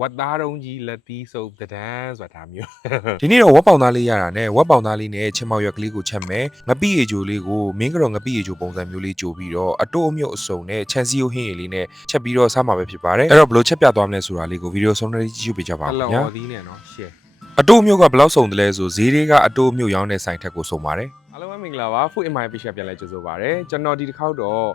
whatသားတုံးကြီးလက်သီးစုပ်တဒန်းဆိုတာမျိုး ဒီနေ့တော့ဝက်ပေါင်သားလေးရတာနဲ့ဝက်ပေါင်သားလေးနဲ့ချင်မောက်ရွက်ကလေးကိုချက်မယ်ငပိရေချိုလေးကိုမင်းကတော့ငပိရေချိုပုံစံမျိုးလေးကြိုပြီးတော့အတိုးအမြုပ်အစုံနဲ့ချန်စီယိုဟင်းရည်လေးနဲ့ချက်ပြီးတော့စားမှာပဲဖြစ်ပါတယ်အဲ့တော့ဘယ်လိုချက်ပြသွားမလဲဆိုတာလေးကိုဗီဒီယိုဆုံးဖြတ်ကြည့်ပေးကြပါဦးခင်ဗျာ လော်သီးနဲ့နော်ရှယ် အတိုးအမြုပ်ကဘယ်လောက်စုံတယ်လဲဆိုဈေးတွေကအတိုးအမြုပ်ရောင်းတဲ့ဆိုင်ထက်ကိုစုံပါတယ် အားလုံးပဲမင်္ဂလာပါ Food in my page ပြန်လဲကြိုဆိုပါရစေကျွန်တော်ဒီတစ်ခေါက်တော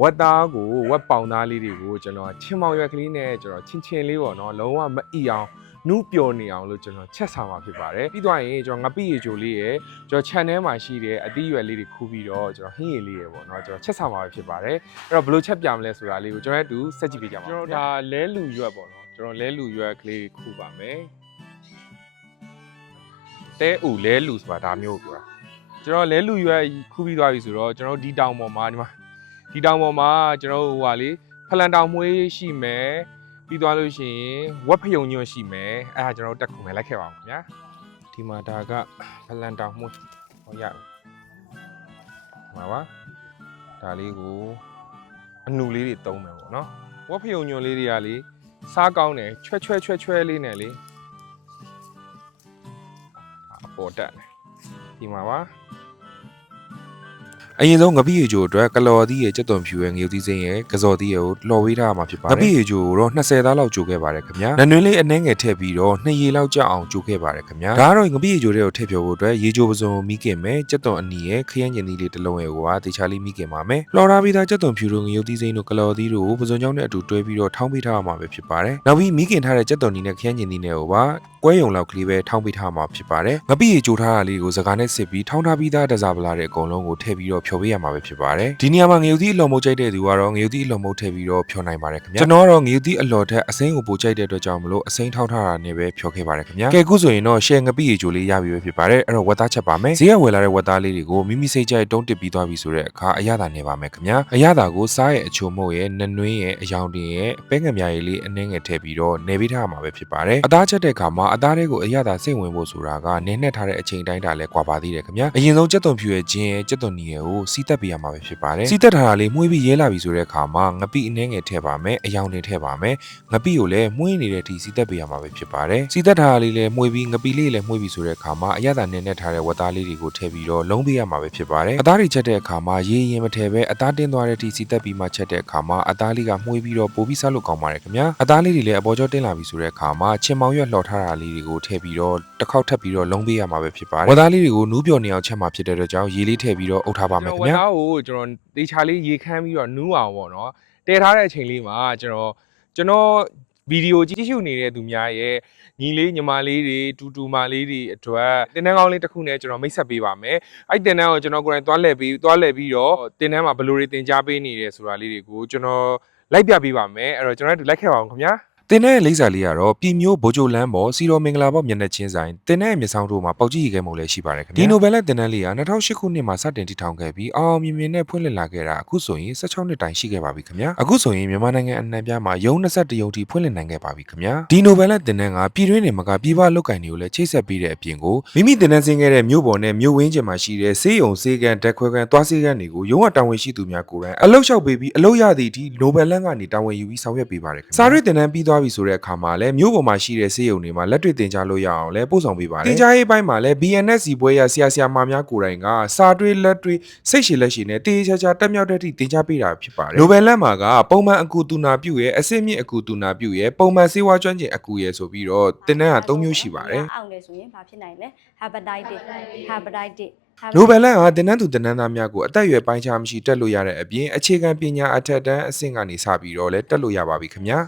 ့ဝက်သားကိုဝက်ပေါင်သားလေးတွေကိုကျွန်တော်ချင်းမောင်ရွက်ကလေးနဲ့ကျွန်တော်ချင်းလေးပေါ့နော်လုံးဝမအီအောင်နုပျော်နေအောင်လို့ကျွန်တော်ချက်ဆောင်မှာဖြစ်ပါတယ်ပြီးသွားရင်ကျွန်တော်ငပိရေချိုလေးရယ်ကျွန်တော် channel မှာရှိတဲ့အသီးရွက်လေးတွေခူးပြီးတော့ကျွန်တော်ဟင်းရည်လေးရယ်ပေါ့နော်ကျွန်တော်ချက်ဆောင်မှာဖြစ်ပါတယ်အဲ့တော့ဘယ်လိုချက်ပြမလဲဆိုတာလေးကိုကျွန်တော်တို့စက်ကြည့်ပေးကြပါဦးကျွန်တော်ဒါလဲလူရွက်ပေါ့နော်ကျွန်တော်လဲလူရွက်ကလေးခူးပါမယ်တဲဥလဲလူဆိုတာဒါမျိုးပြောတာကျွန်တော်လဲလူရွက်ခူးပြီးသွားပြီဆိုတော့ကျွန်တော်ဒီတောင်ပေါ်မှာဒီတောင်ပေါ်မှာကျွန်တော်ဟိုဟာလေဖလန်တောင်မွေးရှိမယ်ပြီးသွားလို့ရှိရင်ဝက်ဖယုံညွန့်ရှိမယ်အဲ့ဒါကျွန်တော်တက်ခုမယ်လိုက်ခဲ့ပါဦးခင်ဗျာဒီမှာဒါကဖလန်တောင်မွေးဟောရမှာပါဒါလေးကိုအနုလေးတွေတုံးမယ်ပေါ့နော်ဝက်ဖယုံညွန့်လေးတွေကလေစားကောင်းတယ်ချွဲလေးနဲ့လေအပေါ်တက်တယ်ဒီမှာပါအရင်ဆုံးငပိရေချိုအတွက်ကလော်သီးရဲ့ကြက်သွန်ဖြူရဲ့ငရုတ်သီးစိမ်းရဲ့ကစော်သီးရဲ့ကိုလော်ဝေးထားမှာဖြစ်ပါတယ်ငပိရေချိုကိုတော့20သားလောက်ကြိုခဲ့ပါတယ်ခင်ဗျာနနွင်းလေးအနှဲငယ်ထည့်ပြီးတော့2ရေလောက်ကြာအောင်ကြိုခဲ့ပါတယ်ခင်ဗျာဒါကတော့ငပိရေချိုတွေကိုထည့်ဖြောဖို့အတွက်ရေချိုပစုံမီးကင်မယ်ကြက်သွန်အနီရဲ့ခရမ်းကျင်သီးလေးတစ်လုံးရဲ့ကိုကတေချာလေးမီးကင်ပါမယ်လော်ထားပြီးသားကြက်သွန်ဖြူတို့ငရုတ်သီးစိမ်းတို့ကလော်သီးတို့ကိုပစုံကြောင်းနဲ့အတူတွဲပြီးတော့ထောင်းပေးထားမှာပဲဖြစ်ပါတယ်နောက်ပြီးမီးကင်ထားတဲ့ကြက်သွန်နီနဲ့ခရမ်းကျင်သီးနဲ့ကိုပါကွဲယုံလောက်ကလေးပဲထောင်းပေးထားမှာဖြစ်ပါတယ်ငပိရေချိုထားတာလေးကိုစကားနဲ့စစ်ပြီးထောင်းထားပြီးသားတစားပလာတဲ့အကုန်လုံးကိုထည့်ပြီးတော့ဖြော်ပေးရမှာပဲဖြစ်ပါတယ်ဒီနေရာမှာငရုတ်သီးအလော်မုတ်ကြိုက်တဲ့သူကတော့ငရုတ်သီးအလော်မုတ်ထည့်ပြီးတော့ဖြော်နိုင်ပါတယ်ခင်ဗျာကျွန်တော်ကတော့ငရုတ်သီးအလော်ထက်အစိမ်းကိုပိုကြိုက်တဲ့အတွက်ကြောင့်မလို့အစိမ်းထောင်းထားတာနဲ့ပဲဖြော်ခဲ့ပါတယ်ခင်ဗျာကဲခုဆိုရင်တော့ရှယ်ငပိရေချိုလေးရပြီပဲဖြစ်ပါတယ်အဲ့တော့ဝက်သားချက်ပါမယ်ဈေးကဝယ်လာတဲ့ဝက်သားလေးတွေကိုမိမိစိတ်ကြိုက်တုံးတစ်ပြီးသွားပြီဆိုတဲ့အခါအရသာနေပါမယ်ခင်ဗျာအရသာကိုစားရဲ့အချိုမုတ်ရဲ့နနွင်းရဲ့အယောင်တင်ရဲ့ပဲငမြရဲ့လေးအနှဲငယ်ထည့်ပြီးတော့နေပေးထားမှာပဲဖြစ်ပါတယ်အသားချက်တဲ့အခါမှာအသားတွေကိုအရသာစိတ်ဝင်ဖို့ဆိုတာကနေနဲ့ထားတဲ့အချိန်တိုင်းတာလဲကွာပါသေးတယ်ခင်ဗျာအရင်ဆုံးကြက်သွန်ဖြူရဲ့ဂျင်းရဲ့ကြက်သွန်နီရဲ့ကိုစီးတက်ပေးရမှာပဲဖြစ်ပါတယ်စီးတက်ထားတာလေးမှုေးပြီးရဲလာပြီဆိုတဲ့အခါမှာငပိအနှဲငယ်ထည့်ပါမယ်အယောင်တင်ထည့်ပါမယ်ငပိကိုလည်းမှုေးနေတဲ့အထိစီးတက်ပေးရမှာပဲဖြစ်ပါတယ်စီးတက်ထားတာလေးလည်းမှုေးပြီးငပိလေးလည်းမှုေးပြီးဆိုတဲ့အခါမှာအရသာနဲ့နဲ့ထားတဲ့ဝက်သားလေးတွေကိုထည့်ပြီးတော့လုံးပေးရမှာပဲဖြစ်ပါတယ်အသားတွေချက်တဲ့အခါမှာရေရင်မထည့်ပဲအသားတင်းသွားတဲ့အထိစီးတက်ပြီးမှချက်တဲ့အခါမှာအသားလေးကမှုေးပြီးတော့ပိုပြီးစားလို့ကောင်းပါတယ်ခင်ဗျာအသားလေးတွေလည်းအပေါ်ကျောတင်းလာပြီဆိုတဲ့အခါမှာချင်မောင်ရွက်လှော်ထားတာလေးတွေကိုထည့်ပြီးတော့တစ်ခေါက်ထပ်ပြီးတော့လုံးပေးရမှာပဲဖြစ်ပါတယ်ဝက်သားလေးတွေကိုနူးပျော်နေအောင်ချက်မှာဖြစ်တဲ့အတွက်ကြောင့်ရေလေးထည့်ပြီးတော့အုပ်ထားပါမယ်ခင်ဗျာဝက်သားကိုကျွန်တော်တေချာလေးရေခမ်းပြီးတော့နူးအောင်ပေါ့နော်တည်ထားတဲ့အချိန်လေးမှာကျွန်တော်ဗီဒီယိုကြည့်ရှုနေတဲ့သူများရဲ့ညီလေးညီမလေးတွေတူမလေးတွေအတွက်တင်တန်းကောင်းလေးတစ်ခုနဲ့ကျွန်တော်မိတ်ဆက်ပေးပါမယ်အဲ့တင်တန်းကိုကျွန်တော်ကိုယ်တိုင်သွားလှည့်ပြီးတော့တင်တန်းမှာဘယ်လိုတွေတင်ကြားပေးနေတယ်ဆိုတာလေးတွေကိုကျွန်တော်လိုက်ပြပေးပါမယ်အဲ့တော့ကျွန်တော်တို့လိုက်ခဲ့ပါအောင်ခင်ဗျာတင်တဲ့လိပ်စာလေးကတော့ပြည်မျိုးဘိုဂျိုလန်းပေါ်စီတော်မင်္ဂလာပေါက်မျက်နှာချင်းဆိုင်တင်တဲ့မြေဆောင်တို့မှာပေါက်ကြီးရေခဲမုံလည်းရှိပါတယ်ခင်ဗျာဒီနိုဘယ်လက်တင်တဲ့လေးက2008ခုနှစ်မှာစတင်တည်ထောင်ခဲ့ပြီးအောင်မြင်မြင်နဲ့ဖွင့်လှစ်လာခဲ့တာအခုဆိုရင်16နှစ်တိုင်ရှိခဲ့ပါပြီခင်ဗျာအခုဆိုရင်မြန်မာနိုင်ငံအနှံ့ပြားမှာရုံ21ရုံထိဖွင့်လှစ်နိုင်ခဲ့ပါပြီခင်ဗျာဒီနိုဘယ်လက်တင်တဲ့ကပြည်တွင်းနေမှာကပြည်ပလုတ်ကင်တွေကိုလည်းချိတ်ဆက်ပေးတဲ့အပြင်ကိုမိမိတင်တဲ့ဆင်းခဲ့တဲ့မြို့ပေါ်နဲ့မြို့ဝင်းကျင်မှာရှိတဲ့ဆေးရုံဆေးကန်ဓာတ်ခွဲကန်သွားဆေးကန်တွေကိုရုံးဝတာဝန်ရှိသူများကိုယ်တိုင်အလုပ်လျှောက်ပေးပြီးအလုပ်ရသည့်အထိနိုဘယ်လန်ကနေတာဝန်ယူပြီးဆောင်ရွက်ပေးပါတယ်ခင်ဗျာစာရွက်တင်တဲ့ပြီးသွားပြီဆိုတဲ့အခါမှာလည်းမြို့ပေါ်မှာရှိတဲ့ဆေးရုံတွေမှာလက်တွေ့တင်ကြားလို့ရအောင်လည်းပို့ဆောင်ပေးပါတယ်တင်ကြားရေးပိုင်းမှာလည်း BNS စီပွဲရဆရာမများကိုယ်တိုင်ကစာတွေးလက်တွေးစိတ်ရှည်လက်ရှည်နဲ့တေးချာချာတက်မြောက်တဲ့အထိတင်ကြားပေးတာဖြစ်ပါတယ်နိုဘယ်လန်မှာကပုံမှန်အကူတူနာပြုရဲ့အစစ်မြင့်အကူတူနာပြုရဲ့ပုံမှန်ဆေးဝါးကျွမ်းကျင်အကူရဲ့ဆိုပြီးတော့တင်တဲ့က3မျိုးရှိပါတယ်အောင်လေဆိုရင်ဘာဖြစ်နိုင်လဲ hepatitis နိုဘယ်လန်ကတင်နန်းသူတင်နန်းသားများကိုအသက်အရွယ်ပိုင်းခြားမရှိတက်လို့ရတဲ့အပြင်အခြေခံပညာအထက်တန်းအဆင့်ကနေစပြီးတော့လည်းတက်လို့ရပါပြီခင်ဗျာ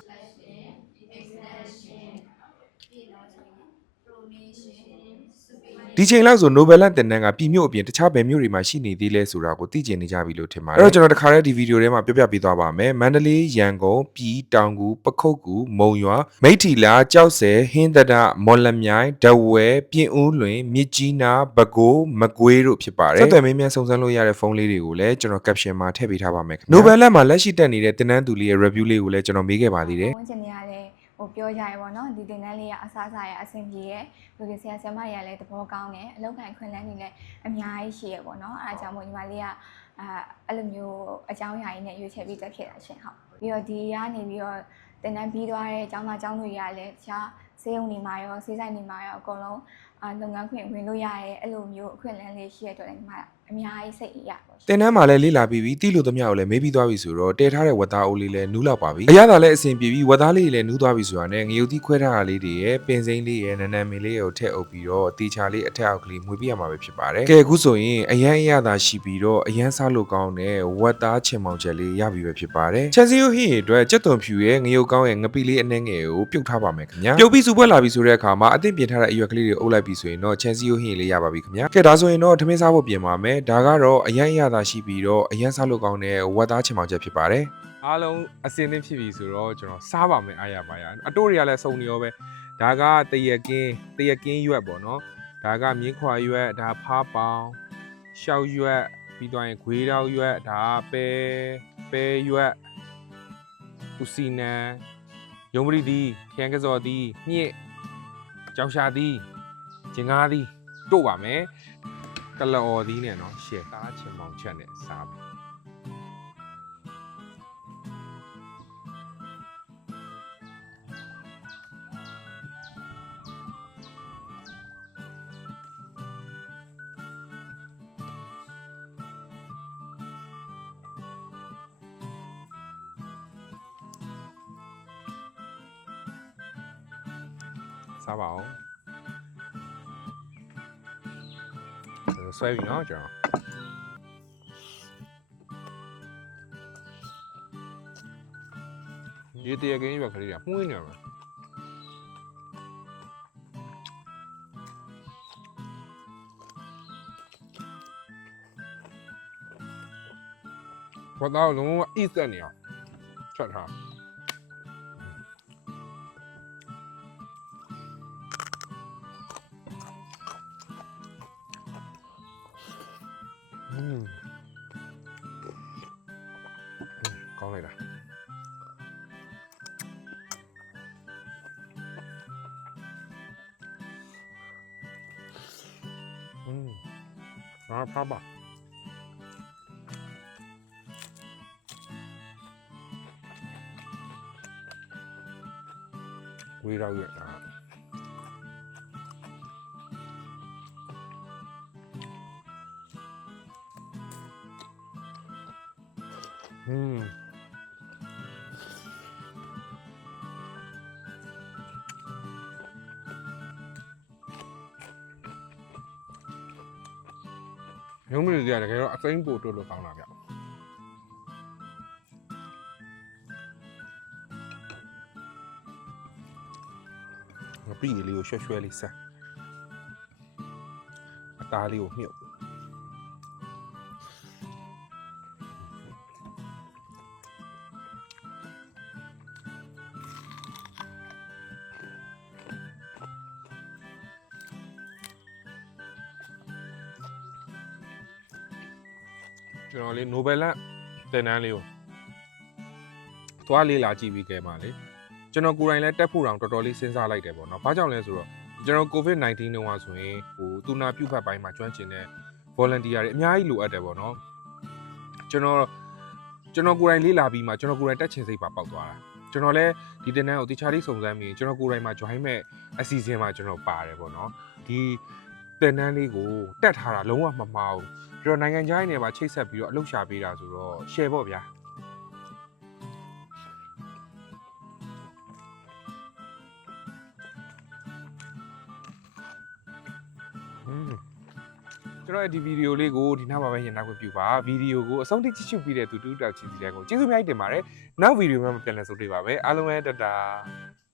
ဒီချိန်လောက်ဆိုနိုဘယ်လန်တင်နန်းကပြည်မြို့အပြင်တခြားဘယ်မြို့တွေမှာရှိနေသေးလဲဆိုတာကိုသိကျင်နေကြပြီလို့ထင်ပါတယ်အဲ့တော့ကျွန်တော်တခါတည်းဒီဗီဒီယိုထဲမှာပြောပြပေးသွားပါမယ်မန္တလေးရန်ကုန်ပြည်တောင်ကူပခုတ်ကူမုံရွာမိထီလာကြောက်ဆယ်ဟင်းသဒမော်လမြိုင်ဒဝဲပြင်ဦးလွင်မြစ်ကြီးနားပဲခူးမကွေးတို့ဖြစ်ပါတယ်ဆက်သွယ်မင်းများစုံစမ်းလို့ရတဲ့ဖုန်းလေးတွေကိုလည်းကျွန်တော် caption မှာထည့်ပေးထားပါမယ်ခင်ဗျာနိုဘယ်လန်မှာလက်ရှိတက်နေတဲ့တင်နန်းသူလေးရဲ့ review လေးကိုလည်းကျွန်တော်မေးခဲ့ပါသေးတယ်ပြောကြရပါတော့ဒီတင်တန်းလေးကအစားအစာရအဆင်ပြေရဲ့လူတွေဆရာဆရာမတွေကလည်းသဘောကောင်းတယ်အလောက်ခံခွင့်လန်းနေလည်းအများကြီးရှိရပေါ့နော်အဲအကြောင်းမို့ညီမလေးကအဲ့လိုမျိုးအကြောင်းအရာကြီးနဲ့ရွေးချယ်ပြီးတက်ခဲ့တာရှင်ဟုတ်ပြီးတော့ဒီကနေပြီးတော့ တင်တန်းပြီးသွားတဲ့ကျောင်းသားကျောင်းသူတွေကလည်းတခြားဆေးရုံတွေမှာရောဆေးဆိုင်တွေမှာရောအကုန်လုံးလုပ်ငန်းခွင်ဝင်လို့ရရဲအဲ့လိုမျိုးအခွင့်အလမ်းလေးရှိရတဲ့အတွက်လည်းဒီမှာအများကြီးစိတ်အေးရပါ တင်တန်းမှာလည်းလေးလာပြီးတီးလို့သမျှကိုလည်းမေးပြီးသွားပြီဆိုတော့တဲထားတဲ့ဝက်သားအိုးလေးလည်းနူးလောက်ပါပြီအရသာလည်းအဆင်ပြေပြီးဝက်သားလေးလည်းနူးသွားပြီဆိုတာနဲ့ငရုတ်သီးခွဲထားတာလေးတွေရဲ့ပင်စိမ့်လေးရဲ့နန်းနန်းမင်းလေးကိုထည့်အုပ်ပြီးတော့တီချာလေးအထက်အောက်ကလေးမှွေပြရမှာပဲဖြစ်ပါတယ်ကဲအခုဆိုရင်အရန်အရသာရှိပြီးတော့အရန်စားလို့ကောင်းတဲ့ဝက်သားချင်မောင်ချက်လေးရပြီပဲဖြစ်ပါတယ်ချန်စီယိုဟင်းအတွက်ကြက်သွန်ဖြူရဲ့ငရုတ်ကောင်းရဲ့ငပိလေးအနှဲငယ်ကိုပြုတ်ထားပါမယ်ခင်ဗျာပြုတ်ပြီးစုပွဲလာပြီဆိုတဲ့အခါမှာအသင့်ပြင်ထားတဲ့အရွက်ကလေးတွေအုပ်လိုက်ပြီဆိုရင်တော့ချန်စီယိုဟင်းလေးရပါပြီခင်ဗျာကဲဒါဆိုရင်တော့ထမင်းစားဖို့ပြင်ပါမယ်ဒါကတော့အရန်အရသာရှိပြီးတော့အရန်စားလို့ကောင်းတဲ့ဝက်သားချင်မောင်ချက်ဖြစ်ပါတယ် အားလုံးအစင်းသင်းဖြစ်ပြီဆိုတော့ကျွန်တော်စားပါမယ်အားရပါရအတိုးတွေကလည်းစုံနေရောပဲဒါကတရကင်းရွက်ပေါ့နော်ဒါကမြင်းခွာရွက်ဒါဖားပေါင်ရှောက်ရွက်ပြီးသွားရင်ခွေးတောက်ရွက်ဒါပဲရွက်ဥစီနံယုံပရိသီးခရမ်းကစော်သီးမြင့်ကြောင်ရှာသီးကျင်ကားသီးတို့ပါမယ်ကလော်သီးနဲ့နော်ရှယ်သားချင်မောင်ချက်နဲ့စားပါစားပါအောင်ဆွဲပြီနော်ကျွန်တော်ဒီတရကင်းရွက်ကလေးကမှုင်းနေမှာဘာတော့လုံးဝအစ်စက်နေအောင်ချက်ထားကောင်းလိုက်တာဖားပါဝေးတော့ရတာရုံးမလို့ရတယ်ကတော့အသိန်းပို့တို့လို့ကောင်းတာဗျငပိလေးကိုရွှဲလေးစားအသားလေးကိုမြုပ်ကျွန်တော်လေးနိုဘယ်လတင်တန်းလေးကိုသွားလေးလာကြည့်ပြီးခဲ့ပါလေကျွန်တော်ကိုယ်တိုင်လည်းတက်ဖို့တောင်တော်တော်လေးစဉ်းစားလိုက်တယ်ပေါ့နော်။ဘာကြောင့်လဲဆိုတော့ကျွန်တော် COVID-19 တုန်းကဆိုရင်သူနာပြုဖက်ပိုင်းမှာကျွမ်းကျင်တဲ့ volunteer တွေအများကြီးလိုအပ်တယ်ပေါ့နော်။ကျွန်တော်ကိုယ်တိုင်လေးလာပြီးမှကျွန်တော်ကိုယ်တိုင်တက်ချင်စိတ်ပါပေါက်သွားတာ။ကျွန်တော်လည်းဒီတင်တန်းကိုတခြားလေးစုံစမ်းပြီးကျွန်တော်ကိုယ်တိုင်မှာ join မဲ့အစီအစဉ်မှာကျွန်တော်ပါတယ်ပေါ့နော်။ဒီတင်တန်းလေးကိုတက်ထားတာလုံးဝမမှားဘူး။ကျွန်တော်နိုင်ငံခြားနေမှာချိတ်ဆက်ပြီးတော့အလုပ်ရှာပေးတာဆိုတော့ share ပေါ့ဗျာ။ကျွန်တော်ဒီဗီဒီယိုလေးကိုဒီနောက်မှာပဲရင်နောက်ခွင့်ပြုပါဗီဒီယိုကိုအဆုံးထိကြည့်ရှုပြီးတဲ့တူတူတောက်ချီစီတဲ့ကိုကျေးဇူးများတင်ပါတယ်နောက်ဗီဒီယိုမှာပြန်လည်ဆုံတွေ့ပါမယ်အားလုံးပဲတတာ